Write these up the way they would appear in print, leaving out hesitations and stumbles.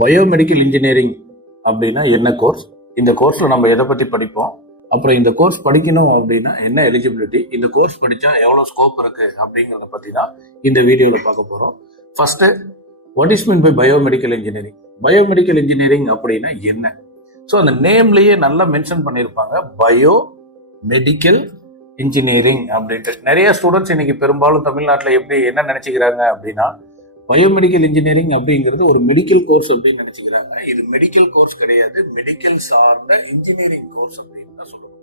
Biomedical engineering அப்படின்னா என்ன course? இந்த கோர்ஸ்ல நம்ம எதை பத்தி படிப்போம்? அப்புறம் இந்த கோர்ஸ் படிக்கணும் அப்படின்னா என்ன எலிஜிபிலிட்டி, இந்த கோர்ஸ் படிச்சா எவ்வளவு ஸ்கோப் இருக்கு அப்படிங்கிறத பத்தி தான் இந்த வீடியோல பார்க்க போறோம். First, what is mean by biomedical engineering? Biomedical engineering அப்படின்னா என்ன? ஸோ அந்த நேம்லயே நல்லா மென்ஷன் பண்ணியிருப்பாங்க, பயோ மெடிக்கல் இன்ஜினியரிங் அப்படின்ட்டு. நிறைய ஸ்டூடெண்ட்ஸ் இன்னைக்கு பெரும்பாலும் தமிழ்நாட்டில் எப்படி என்ன நினைச்சுக்கிறாங்க அப்படின்னா, பயோமெடிக்கல் இன்ஜினியரிங் அப்படிங்கிறது ஒரு மெடிக்கல் கோர்ஸ் அப்படின்னு நினைச்சுக்கிறாங்க. இது மெடிக்கல் கோர்ஸ் கிடையாது, மெடிக்கல் சார்ந்த இன்ஜினியரிங் கோர்ஸ் அப்படின்னு தான் சொல்லுவாங்க.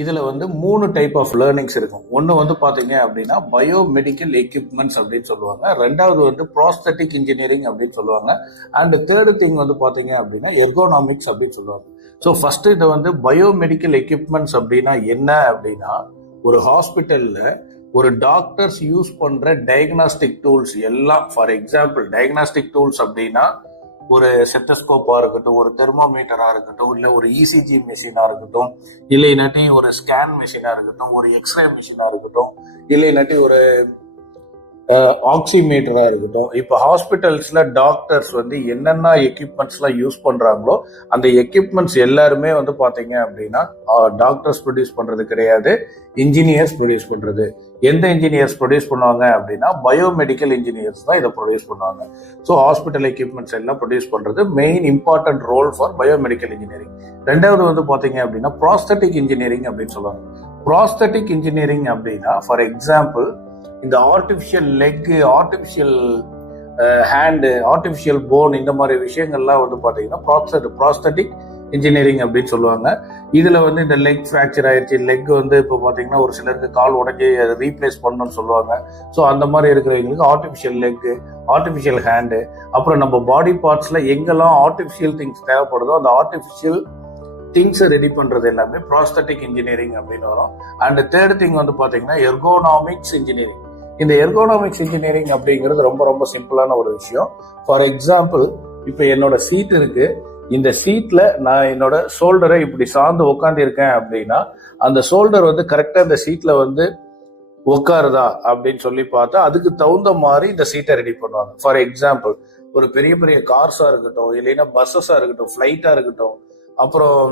இதுல 3 டைப் ஆஃப் லேர்னிங்ஸ் இருக்கும். ஒன்னு பாத்தீங்க அப்படின்னா பயோமெடிக்கல் எக்யூப்மெண்ட்ஸ் அப்படின்னு சொல்லுவாங்க. ரெண்டாவது ப்ராஸ்தட்டிக் இன்ஜினியரிங் அப்படின்னு சொல்லுவாங்க. அண்ட் தேர்ட் திங் பாத்தீங்க அப்படின்னா எர்கோனாமிக்ஸ் அப்படின்னு சொல்லுவாங்க. ஸோ ஃபர்ஸ்ட் இதை பயோமெடிக்கல் எக்யூப்மெண்ட்ஸ் அப்படின்னா என்ன அப்படின்னா, ஒரு ஹாஸ்பிட்டல்ல ஒரு டாக்டர்ஸ் யூஸ் பண்ற டயக்னாஸ்டிக் டூல்ஸ் எல்லாம். ஃபார் எக்ஸாம்பிள், டயக்னாஸ்டிக் டூல்ஸ் அப்படின்னா ஒரு செத்தஸ்கோப்பா இருக்கட்டும், ஒரு தெர்மோமீட்டரா இருக்கட்டும், இல்ல ஒரு இசிஜி மெஷினா இருக்கட்டும், இல்லைனாட்டி ஒரு ஸ்கேன் மெஷினா இருக்கட்டும், ஒரு எக்ஸ்ரே மெஷினா இருக்கட்டும், இல்லைனாட்டி ஒரு ஆக்சிமீட்டரா இருக்கட்டும். இப்போ ஹாஸ்பிட்டல்ஸ்ல டாக்டர்ஸ் என்னென்ன எக்யூப்மெண்ட்ஸ்லாம் யூஸ் பண்றாங்களோ அந்த எக்யூப்மெண்ட்ஸ் எல்லாருமே பாத்தீங்க அப்படின்னா டாக்டர்ஸ் ப்ரொடியூஸ் பண்றது கிடையாது, இன்ஜினியர்ஸ் ப்ரொடியூஸ் பண்றது. எந்த இன்ஜினியர்ஸ் ப்ரொடியூஸ் பண்ணுவாங்க அப்படின்னா பயோமெடிக்கல் இன்ஜினியர்ஸ் தான் இதை ப்ரொடியூஸ் பண்ணுவாங்க. ஸோ ஹாஸ்பிட்டல் எக்யூப்மெண்ட்ஸ் எல்லாம் ப்ரொடியூஸ் பண்றது main important role for biomedical engineering. ரெண்டாவது பாத்தீங்க அப்படின்னா ப்ராஸ்தட்டிக் இன்ஜினியரிங் அப்படின்னு சொல்லுவாங்க. ப்ராஸ்தட்டிக் இன்ஜினியரிங் அப்படின்னா ஃபார் எக்ஸாம்பிள், இந்த artificial leg, artificial hand, artificial bone, இந்த மாதிரி விஷயங்கள்லாம் பாத்தீங்கன்னா ப்ராஸ்தட்டிக் இன்ஜினியரிங் அப்படின்னு சொல்லுவாங்க. இதுல இந்த லெக் ஃப்ராக்சர் ஆயிடுச்சு, லெக் இப்போ பாத்தீங்கன்னா ஒரு சிலருக்கு கால் உடஞ்சி அதை ரீப்ளேஸ் பண்ணணும்னு சொல்லுவாங்க. ஸோ அந்த மாதிரி இருக்கிறவங்களுக்கு ஆர்டிபிஷியல் லெக், ஆர்டிபிஷியல் ஹேண்டு, அப்புறம் நம்ம பாடி பார்ட்ஸ்ல எங்கெல்லாம் ஆர்டிபிஷியல் திங்ஸ் தேவைப்படுதோ அந்த ஆர்டிபிஷியல் திங்ஸை ரெடி பண்றது எல்லாமே ப்ராஸ்தட்டிக் இன்ஜினியரிங் அப்படின்னு வரும். அண்ட் தேர்ட் திங் பாத்தீங்கன்னா எர்கோனாமிக்ஸ் இன்ஜினியரிங். இந்த எர்கோனாமிக்ஸ் இன்ஜினியரிங் அப்படிங்கிறது ரொம்ப ரொம்ப சிம்பிளான ஒரு விஷயம். ஃபார் எக்ஸாம்பிள், இப்போ என்னோட சீட் இருக்கு, இந்த சீட்ல நான் என்னோட ஷோல்டரை இப்படி சார்ந்து உட்காந்து இருக்கேன் அப்படின்னா அந்த ஷோல்டர் கரெக்டா இந்த சீட்ல உட்காருதா அப்படின்னு சொல்லி பார்த்தா அதுக்கு தகுந்த மாதிரி இந்த சீட்டை ரெடி பண்ணுவாங்க. ஃபார் எக்ஸாம்பிள், ஒரு பெரிய பெரிய கார்ஸா இருக்கட்டும், இல்லைன்னா பஸ்ஸஸா இருக்கட்டும், ஃபிளைட்டா இருக்கட்டும், அப்புறம்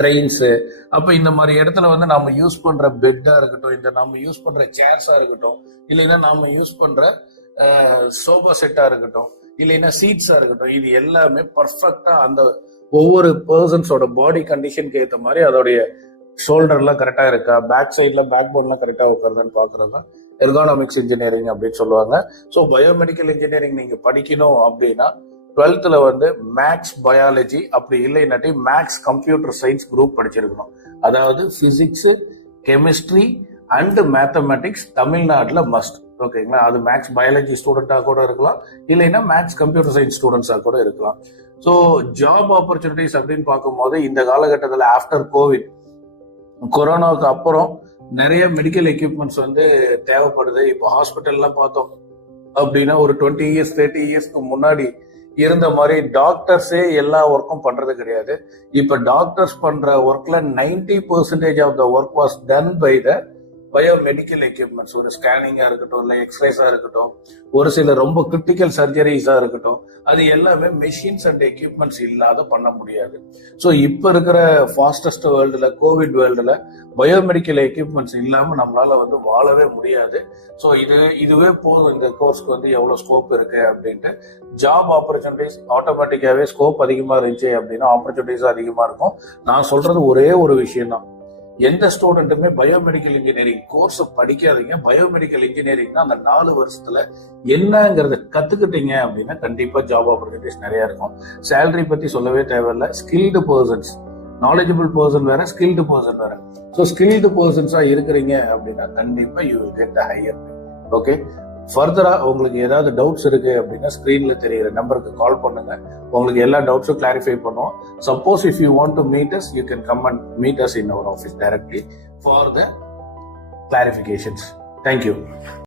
ட்ரெயின்ஸு, அப்ப இந்த மாதிரி இடத்துல நம்ம யூஸ் பண்ற பெட்டா இருக்கட்டும், இந்த நம்ம யூஸ் பண்ற சேர்ஸா இருக்கட்டும், இல்லைன்னா நம்ம யூஸ் பண்ற சோபா செட்டா இருக்கட்டும், இல்லைன்னா சீட்ஸா இருக்கட்டும், இது எல்லாமே பர்ஃபெக்டா அந்த ஒவ்வொரு பர்சன்ஸோட பாடி கண்டிஷனுக்கு ஏற்ற மாதிரி அதோடைய ஷோல்டர்லாம் கரெக்டா இருக்கா, பேக் சைட்ல பேக் போன்லாம் கரெக்டா உட்காருதான்னு பாக்குறது தான் எர்கானாமிக்ஸ் இன்ஜினியரிங் அப்படின்னு சொல்லுவாங்க. ஸோ பயோமெடிக்கல் இன்ஜினியரிங் நீங்க படிக்கணும் அப்படின்னா 12th மேக்ஸ் பயாலஜி, அப்படி இல்லைன்னாட்டி மேக்ஸ் கம்ப்யூட்டர் சயின்ஸ் குரூப் படிச்சிருக்கணும். அதாவது பிசிக்ஸ், கெமிஸ்ட்ரி அண்ட் மேத்தமெட்டிக்ஸ் தமிழ்நாட்டில் மஸ்ட். ஓகேங்களா? அது மேக்ஸ் பயாலஜி ஸ்டூடெண்டா கூட இருக்கலாம், இல்லைன்னா மேக்ஸ் கம்ப்யூட்டர் சயின்ஸ் ஸ்டூடெண்ட்ஸா கூட இருக்கலாம். ஸோ ஜாப் ஆப்பர்ச்சுனிட்டிஸ் அப்படின்னு பார்க்கும்போது இந்த காலகட்டத்தில் ஆஃப்டர் கோவிட், கொரோனாவுக்கு அப்புறம் நிறைய மெடிக்கல் எக்யூப்மெண்ட்ஸ் தேவைப்படுது. இப்போ ஹாஸ்பிட்டல்லாம் பார்த்தோம் அப்படின்னா ஒரு 20 இயர்ஸ் 30 இயர்ஸ்க்கு முன்னாடி இருந்த மாதிரி டாக்டர்ஸே எல்லா ஒர்க்கும் பண்றது கிடையாது. இப்ப டாக்டர்ஸ் பண்ற ஒர்க்ல 90% of the work was done by the biomedical equipments. ஒரு ஸ்கேனிங்கா இருக்கட்டும், இல்ல எக்ஸ்ரேஸா இருக்கட்டும், ஒரு சில ரொம்ப கிரிட்டிக்கல் சர்ஜரிஸா இருக்கட்டும், அது எல்லாமே மெஷின்ஸ் அண்ட் எக்யூப்மெண்ட்ஸ் இல்லாத பண்ண முடியாது. ஸோ இப்ப இருக்கிற ஃபாஸ்டஸ்ட் வேர்ல்டுல, கோவிட் வேர்ல்டுல பயோமெடிக்கல் எக்யூப்மெண்ட்ஸ் இல்லாம நம்மளால வாழவே முடியாது. ஸோ இதுவே போதும் இந்த கோர்ஸ்க்கு எவ்வளவு ஸ்கோப் இருக்கு அப்படின்ட்டு. ஜாப் ஆப்பர்ச்சுனிட்டிஸ் ஆட்டோமேட்டிக்காவே ஸ்கோப் அதிகமா இருந்துச்சு அப்படின்னா ஆப்பர்ச்சுனிட்டிஸ் அதிகமா இருக்கும். நான் சொல்றது ஒரே ஒரு விஷயம் தான், எந்த ஸ்டூடெண்ட்டுமே பயோமெடிக்கல் இன்ஜினியரிங் கோர்ஸ் படிக்காதீங்க. பயோமெடிக்கல் இன்ஜினியரிங் அந்த 4 வருஷத்துல என்னங்கறத கத்துக்கிட்டீங்க அப்படின்னா கண்டிப்பா ஜாப் ஆப்பர்ச்சுனிட்டிஸ் நிறைய இருக்கும். சேலரி பத்தி சொல்லவே தேவையில்லை. ஸ்கில்டு பர்சன்ஸ், நாலேஜபிள் பர்சன் வேற, ஸ்கில்டு பர்சன் வேற. ஸோ ஸ்கில்டு பர்சன்ஸா இருக்கிறீங்க அப்படின்னா கண்டிப்பா you will get the higher pay. Okay, ஃபர்தரா உங்களுக்கு ஏதாவது டவுட்ஸ் இருக்கு அப்படின்னா ஸ்கிரீன்ல தெரியுற நம்பருக்கு கால் பண்ணுங்க. உங்களுக்கு எல்லா டவுட்ஸும் கிளாரிஃபை பண்ணுவோம். Suppose if you want to meet us, you can come and meet us in our office directly for the clarifications. Thank you.